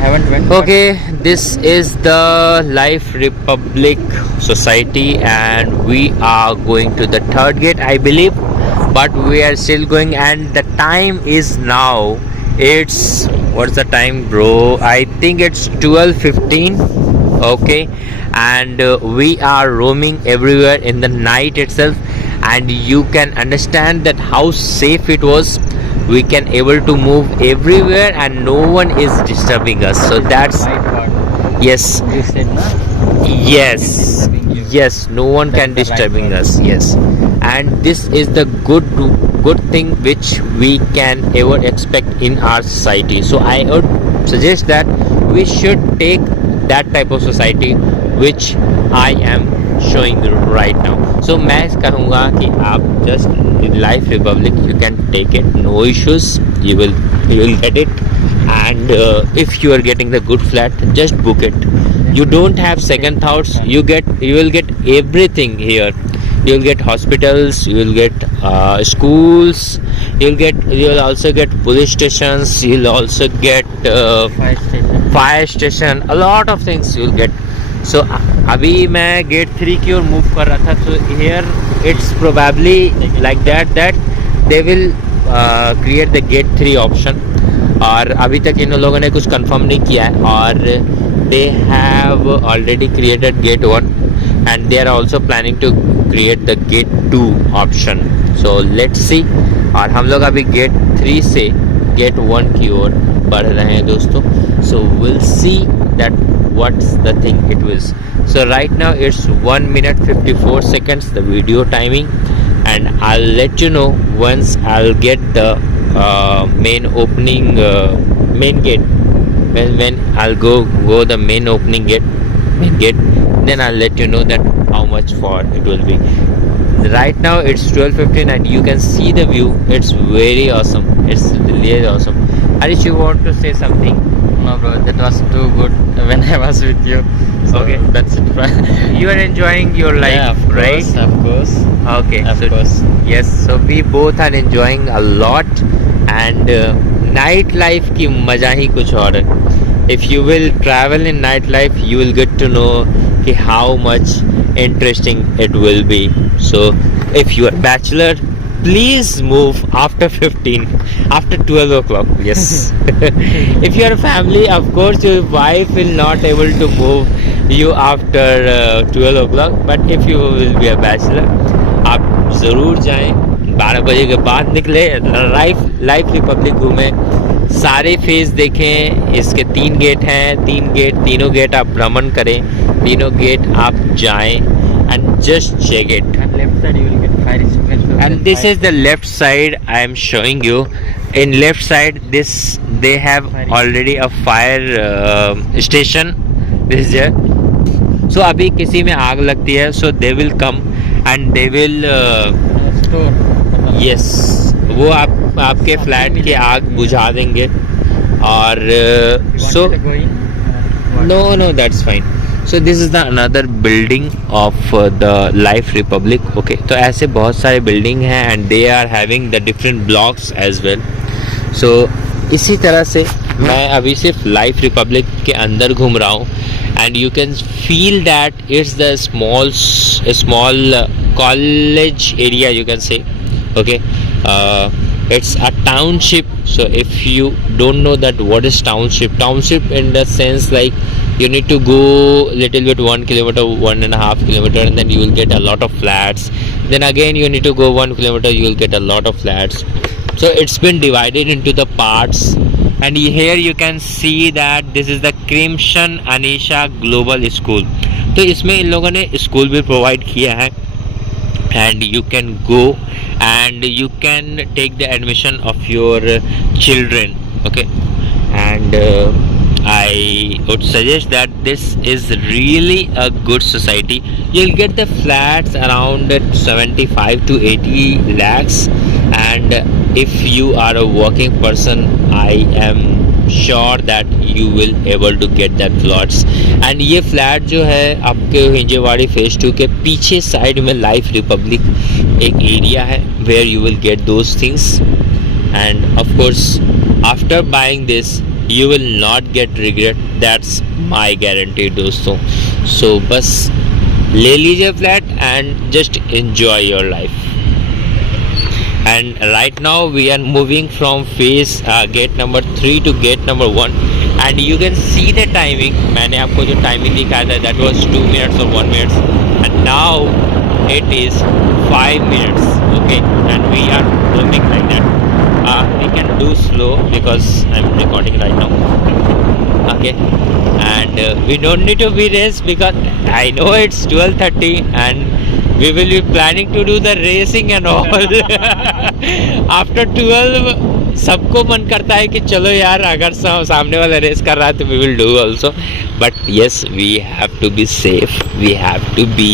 haven't went. Okay, this is the Life Republic Society, and we are going to the third gate, I believe, but we are still going, and the time is now. It's what's the time, bro? I think it's 12:15. Okay, and we are roaming everywhere in the night itself, and you can understand that how safe it was. We can able to move everywhere and no one is disturbing us, so that's yes, You said na? yes, yes, no one can disturbing us, yes. And this is the good thing which we can ever expect in our society. So I would suggest that we should take that type of society which I am showing right now. So मैं कहूँगा कि आप just Life Republic, you can take it, no issues, you will get it. And if you are getting the good flat, just book it. You don't have second thoughts. You will get everything here. You will get hospitals, you will get schools, you will also get police stations, you will also get fire station, a lot of things you will get. So अभी मैं gate 3 की ओर move कर रहा था. So here it's probably like that they will create the gate 3 option. और अभी तक इन लोगों ने कुछ कंफर्म नहीं किया है, और they have already created gate 1 and they are also planning to create the gate 2 option. So let's see. और हम लोग अभी गेट 3 से गेट 1 की ओर बढ़ रहे हैं दोस्तों. So we'll see that what's the thing it was. So right now it's 1 minute 54 seconds the video timing, and I'll let you know once I'll get the main opening main gate. When I'll go the main opening gate, then I'll let you know that how much far it will be. Right now it's 12:15 and you can see the view. It's very awesome. It's really awesome. Harish, you want to say something? No, bro, that was too good when I was with you. So Okay. that's it. You are enjoying your life, Yeah, of right? course, of course. Okay, Of so course. yes, so we both are enjoying a lot, and night life की मजा ही कुछ और है. If you will travel in night life, you will get to know कि how much interesting it will be. So if you are bachelor, please move after 12 o'clock. Yes. If you are a family, of course your wife will not able to move you after 12 o'clock, but if you will be a bachelor, आप ज़रूर जाएं. 12 बजे के बाद निकले, life Republic घूमें, सारे phase देखें. इसके 3 गेट हैं, तीनों गेट आप भ्रमण करें, तीनों गेट आप जाएं and just check it. And left side you will get fire station. And this is the left side I am showing you. In left side they have already a fire station. This is there. So अभी किसी में आग लगती है, so they will come and they will store. yes, वो आपके flat की आग बुझा देंगे. और so no, that's fine. So this is the another building of the Life Republic. Okay, तो ऐसे बहुत सारे बिल्डिंग हैं and they are having the different blocks as well. So इसी तरह से मैं अभी सिर्फ Life Republic के अंदर घूम रहा हूँ, and you can feel that it's the small college area, you can say. Okay, it's a township. So if you don't know that what is township in the sense like you need to go little bit 1 kilometer, 1.5 kilometer, and then you will get a lot of flats. Then again you need to go 1 kilometer, you will get a lot of flats. So it's been divided into the parts, and here you can see that this is the Crimson Anisha Global School. तो इसमें इन लोगों ने school भी provide किया है, and you can go and you can take the admission of your children. Okay, and I would suggest that this is really a good society. You'll get the flats around 75 to 80 lakhs, and if you are a working person, I am sure that you will able to get that flats. And ये flat जो है आपके Hinjewadi phase 2 के पीछे side में life Republic एक area है where you will get those things. And of course after buying this you will not get regret, that's my guarantee दोस्तों. So बस ले लीजिए flat and just enjoy your life. And right now we are moving from phase gate number 3 to gate number 1, and you can see the timing. मैंने आपको जो timing दिखाया था, that was 2 minutes or 1 minute, and now it is 5 minutes. Okay, and we are moving like that. We can do slow because I'm recording right now. Okay, and we don't need to be race because I know it's 12:30 and we will be planning to do the racing and all. After 12 सबको मन करता है कि चलो यार, अगर सामने वाला रेस कर रहा है तो we will do also, but yes, we have to be safe, we have to be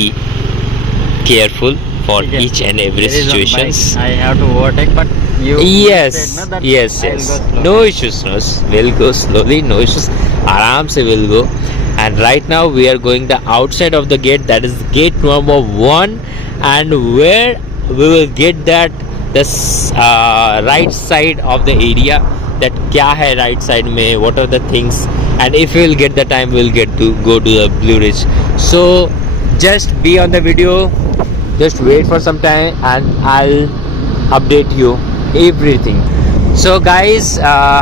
careful for each and every situations. I have to overtake, but you yes said, no, yes I'll yes go slow. no issues, no, we'll go slowly, no issues, आराम से we'll go. And right now we are going the outside of the gate, that is gate number 1, and where we will get that this right side of the area, that क्या है right side में, what are the things, and if we will get the time we will get to go to the Bluerich. So just be on the video, just wait for some time and I'll update you everything. So guys,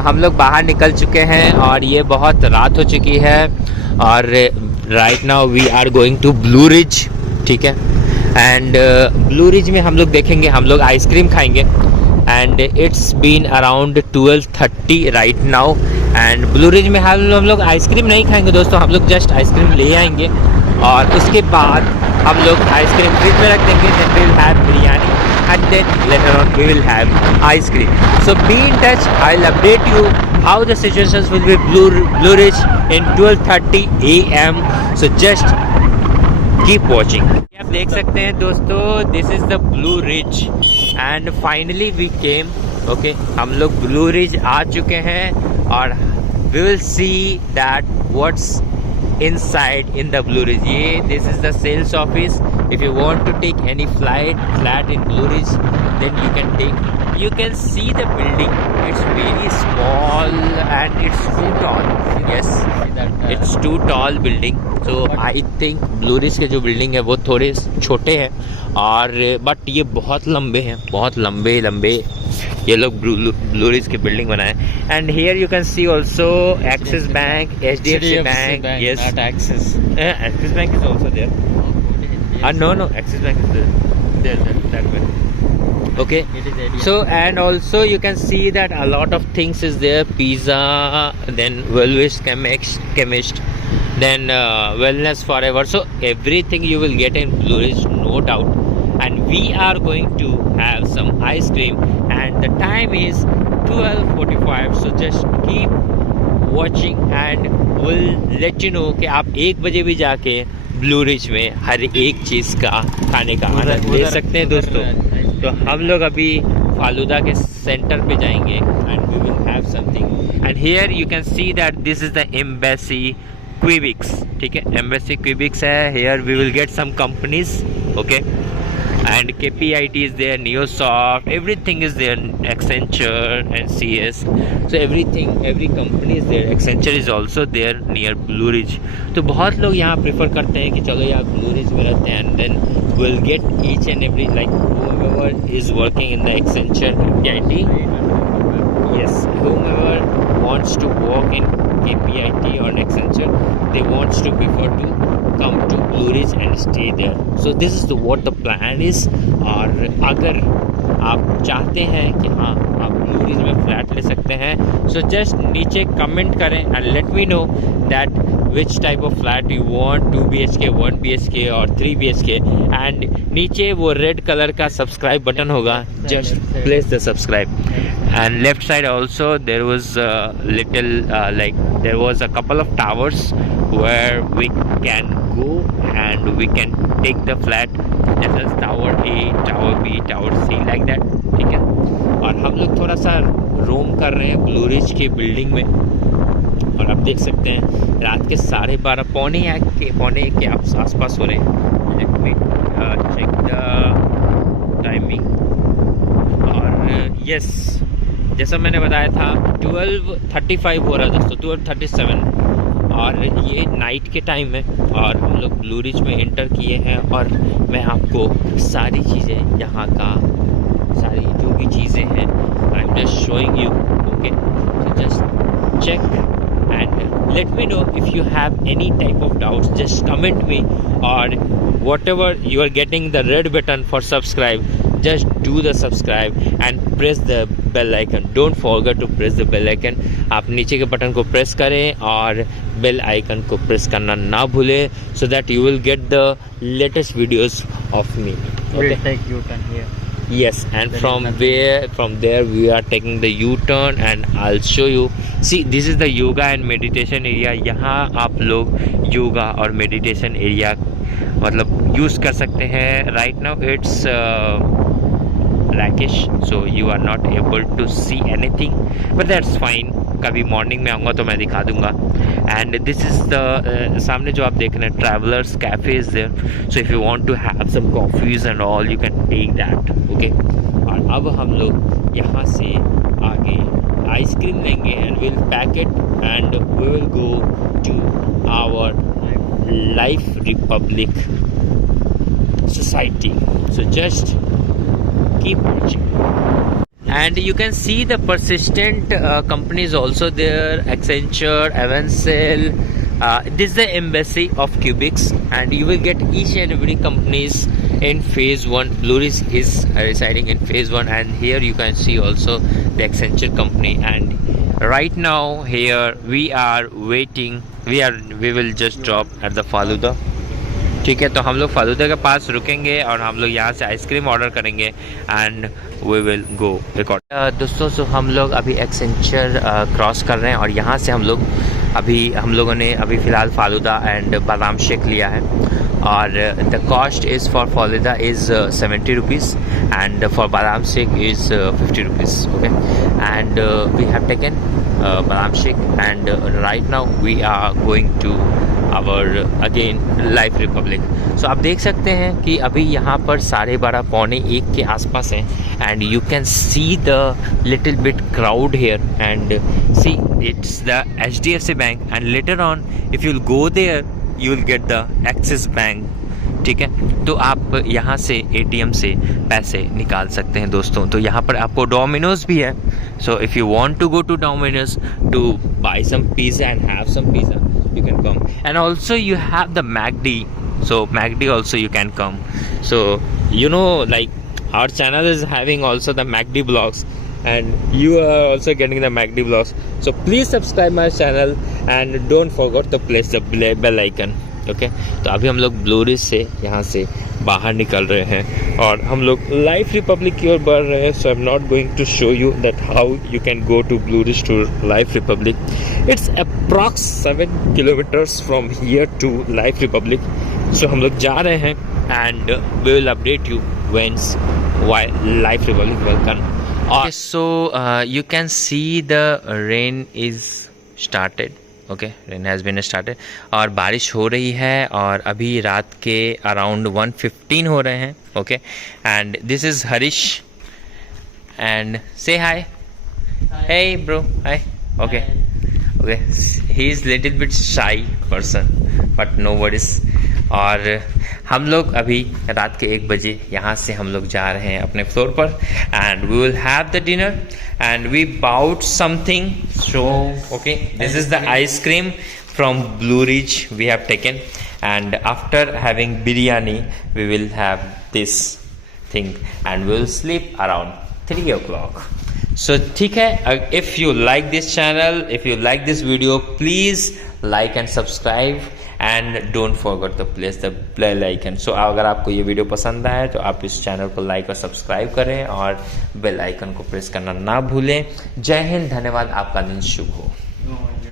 हम लोग बाहर निकल चुके हैं और ये बहुत रात हो चुकी है, और right now we are going to Bluerich, ठीक है. एंड ब्लूरिज में हम लोग देखेंगे, हम लोग आइसक्रीम खाएंगे, and it's been around 12:30 right now. And Blue Ridge में हम लोग आइसक्रीम नहीं खाएंगे दोस्तों, हम लोग जस्ट आइसक्रीम ले आएंगे और उसके बाद हम लोग आइसक्रीम फ्रिज में रख देंगे. Then we will have biryani and then later on we will have ice cream. So be in touch, I'll update you how the situations will be Bluerich in 12:30 AM. So just keep watching. आप देख सकते हैं दोस्तों, this is the Bluerich and finally we came. Okay, हम लोग Bluerich आ चुके हैं और we will see that what's inside in the Bluerich. ये this is the sales office. If you want to take any flat in Bluerich, then you can take. You can see the building. It's very small and it's too tall. Yes, it's too tall building. So I think Bluerich के जो building है वो थोड़े छोटे हैं, और but ये बहुत लंबे हैं, बहुत लंबे ये लोग Bluerich की बिल्डिंग बनाए. And here you can C also axis bank, HDFC bank. Yes, not Axis. Axis Bank is also there. No, Axis Bank is there that way. Okay, It is ADM. so and also you can see that a lot of things is there, pizza, then wellness chemist, then wellness forever. So everything you will get in Bluerich, no doubt. And we are going to have some ice cream, and the time is 12:45. So just keep watching and we'll let you know कि आप 1 बजे भी जाके Bluerich में हर एक चीज़ का खाने का आनंद ले सकते हैं दोस्तों. तो हम लोग अभी फालूदा के सेंटर पे जाएंगे and we will have something. And here you can see that this is the Embassy Quebecs. ठीक है, Embassy Quebecs है. Here we will get some companies. Okay, and KPIT is there, Neosoft, everything is there, Accenture and CS. So every company is there. Accenture is also there near Bluerich. तो बहुत लोग यहाँ prefer करते हैं कि चलो यार Bluerich में रहते हैं, and then we'll get each and every, like whoever is working in the Accenture, KPIT. Yes, whomever wants to work in KPIT or Accenture, they wants to prefer to come to Bluerich and stay there. So this is what the plan is. और अगर आप चाहते हैं कि हाँ आप Bluerich में flat ले सकते हैं, so just नीचे कमेंट करें and let me know that which type of flat you want, 2 BHK, 1 BHK और 3 BHK. and नीचे वो रेड कलर का सब्सक्राइब बटन होगा, just place the subscribe. And left side also there was a little like there was a couple of towers where we can go and we can take the flat. That is tower A, tower B, tower C, like that. ठीक है, और हम लोग थोड़ा सा रोम कर रहे हैं Bluerich की बिल्डिंग में, और आप देख सकते हैं रात के 12:30 पौने एक के आसपास हो रहे हैं. Let me check the timing. और यस, जैसा मैंने बताया था 12:35 हो रहा है दोस्तों, 12:37, और ये नाइट के टाइम है और हम लोग ब्लूरिच में एंटर किए हैं। और मैं आपको सारी चीज़ें यहाँ का, सारी जो भी चीज़ें हैं, I am just showing you. Okay, so just check and let me know if you have any type of doubts. Just comment me, or whatever you are getting the red button for subscribe, just do the subscribe and press the bell icon. Don't forget to press the bell icon. आप नीचे के button को press करें और bell icon को press करना ना भूलें, so that you will get the latest videos of me. We'll take U-turn here. Yes, and from there we are taking the U-turn and I'll show you. See, this is the yoga and meditation area. यहाँ आप लोग योगा और meditation area मतलब use कर सकते हैं. Right now it's blackish, so you are not able to see anything, but that's fine. कभी morning में आऊँगा तो मैं दिखा दूँगा. एंड दिस इज़ द सामने जो आप देख रहे हैं, travellers cafe is there. So if you want to have some coffees and all, you can take that. Okay, और अब हम लोग यहाँ से आगे आइसक्रीम लेंगे and will pack it and we will go to our Life Republic society. So just keep watching. And you can see the persistent companies also there, Accenture, Avancel. This is the embassy of Cubics, and you will get each and every companies in phase 1. Bluerich is residing in phase 1, and here you can see also the Accenture company. And right now here we are waiting. We will just drop at the Faluda. ठीक है, तो हम लोग फालूदा के पास रुकेंगे और हम लोग यहाँ से आइसक्रीम ऑर्डर करेंगे and we will go record. दोस्तों, सो हम लोग अभी एक्सेंचर क्रॉस कर रहे हैं और यहाँ से हम लोगों ने अभी फ़िलहाल फालूदा एंड बादाम शेक लिया है. और the cost is for falooda is 70 rupees and for badam shake is 50 rupees. Okay, and we have taken badam shake and right now we are going to our again Life Republic. So आप देख सकते हैं कि अभी यहाँ पर 12:30 पौने 1 के आसपास हैं and you can see the little bit crowd here and see it's the HDFC bank and later on if you will go there you will get the Axis bank. ठीक है, तो आप यहाँ से ATM से पैसे निकाल सकते हैं दोस्तों. तो यहाँ पर आपको डोमिनोज भी है. So if you want to go to Domino's to buy some pizza and have some pizza, you can come. And also you have the Macd, so Macd also you can come. So you know, like our channel is having also the Macdvlogs and you are also getting the Macdvlogs, so please subscribe my channel and don't forget to press the bell icon. Okay, तो अभी हम लोग ब्लूरिच से यहाँ से बाहर निकल रहे हैं और हम लोग लाइफ रिपब्लिक की ओर बढ़ रहे हैं. So I am not going to show you that how you can go to Blue Ridge to Life Republic. It's approx 7 kilometres from here to Life Republic. So हम लोग जा रहे हैं and we will update you when's Life Republic will come. So you can see the rain is started. Okay, rain has been started और बारिश हो रही है और अभी रात के अराउंड 1:15 हो रहे हैं. Okay, and this is Harish and say hi. Hey bro, hi. Okay, okay, he is little bit shy person but no worries. और हम लोग अभी रात के 1 बजे यहाँ से हम लोग जा रहे हैं अपने फ्लोर पर and we will have the dinner and we bought something. So okay, this is the ice cream from Bluerich we have taken, and after having biryani we will have this thing and we will sleep around 3 o'clock. So ठीक है, if you like this channel, if you like this video, please like and subscribe and don't forget to press the bell icon. So अगर आपको ये video पसंद आए तो आप इस चैनल को लाइक और सब्सक्राइब करें और बेल आइकन को प्रेस करना ना भूलें. जय हिंद, धन्यवाद, आपका दिन शुभ हो.